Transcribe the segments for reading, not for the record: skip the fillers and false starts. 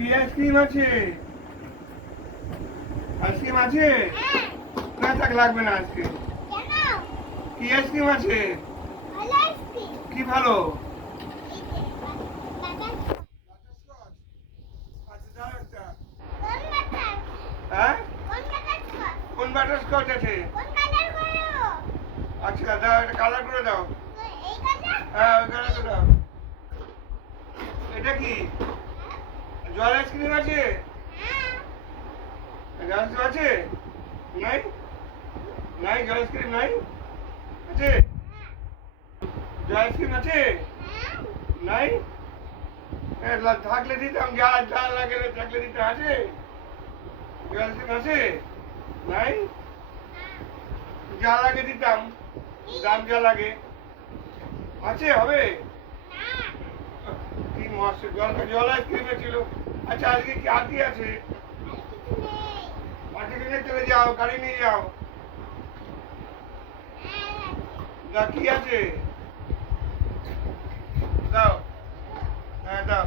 কি আইসক্রিম আছে? আইসক্রিম আছে? না থাক, লাগবে না আইসক্রিম। কি আইসক্রিম আছে? কি ভালো? হ্যাঁ, কোন বাটারস্কচ আছে? আচ্ছা দাও, এটা কালার করে দাও। হ্যাঁ, ওই কালারটা দাও। এটা কি জল আইসক্রিম আছে? জল আইসক্রিম আছে? নাই, নাই জল আইসক্রিম নাই? আছে? জল আইসক্রিম আছে? নাই? থাকলে দিতাম, যা যা লাগে থাকলে দিতে। আছে জল আইসক্রিম? আছে? নাই? যা লাগে দিতাম, দাম যা লাগে। আছে? হবে? কি মস্ত জল আইসক্রিমে ছিল। আচ্ছা, আজকে কি আর কি আছে? মাটি নিয়ে চলে যাও, গাড়ি নিয়ে যাও। যা কি আছে দাও। হ্যাঁ দাও,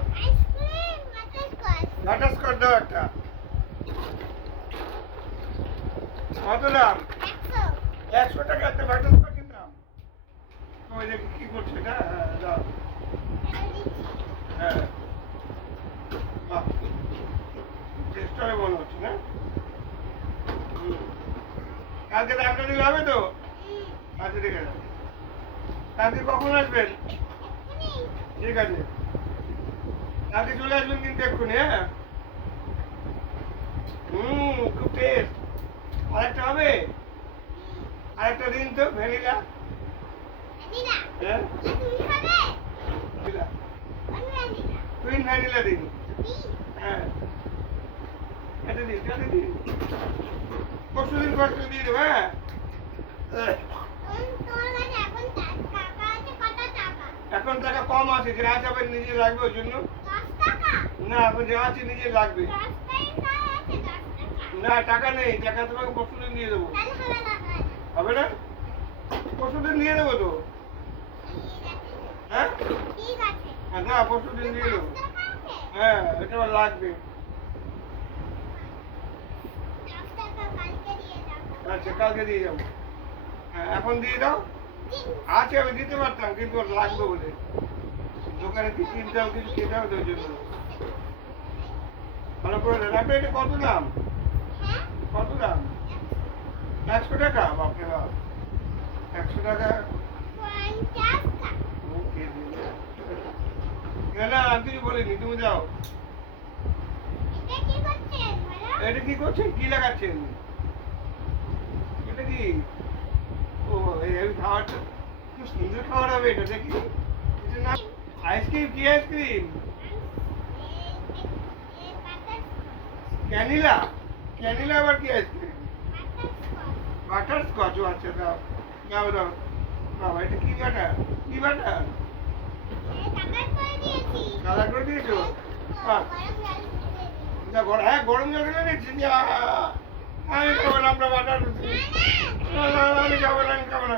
বাটারস্কচ দাও একটা। কত দাম? 100 টাকা একটা বাটারস্কচের দাম। ওই দেখি কি করছে এটা। হ্যাঁ দাও। হ্যাঁ, বাহ, চেষ্টা হবে মনে হচ্ছে না? কালকে দামটা দিলে হবে তো? আচ্ছা ঠিক আছে। কালকে কখন আসবেন? ঠিক আছে, কালকে চলে আসবেন কিন্তু এক্ষুনি। হ্যাঁ, খুব টেস্ট। আরেকটা হবে? আরেকটা দিন তো, ভ্যানিলা। হ্যাঁ, টুইন ভ্যানিলা দিন। হ্যাঁ, এটা দিন, এটা দিন। পরশু দিন দিয়ে দেবো। হ্যাঁ, এখন টাকা কম আছে, যে আছে আবার নিজে লাগবে ওই জন্য। না, এখন যা আছে নিজে লাগবে। না, টাকা নেই, টাকা তোমাকে পরশু দিন দিয়ে দেবো। হবে না? পরশু দিন দিয়ে দেবো তো। হ্যাঁ, না পরশু দিন দিয়ে দেবো। হ্যাঁ, এটা আমার লাগবে। আচ্ছা, কালকে দিয়ে যাবো। হ্যাঁ, এখন দিয়ে দাও। আছে, আমি দিতে পারতাম কিন্তু ওর লাগবে বলে। দোকানে কি কিনতে হবে, কিছু খেতে হবে ওই জন্য। ভালো করে দেন। আপনার এটা কত দাম? কত দাম? 100 টাকা? বাপরে বাপ, 100 টাকা। না, আমি কিছু বলিনি, তুমি যাও। এটা কি করছেন? কি লাগাচ্ছেন? এটা কি? ও, এই খাবারটা খুব সুন্দর খাবার হবে এটা, দেখি। আইসক্রিম? কি আইসক্রিম? ক্যানিলা? ক্যানিলা আবার কি আইসক্রিম? বাটারস্কচ? আচ্ছা দাও, দাও দাও। বাবা, এটা কি বাটার? কি বাটার? কালার করে দিয়েছো? হ্যাঁ, গরম জল ঢেলে দিচ্ছি। আমি খাবো না, আমরা বাটার। আমি খাবো না, আমি খাবো না।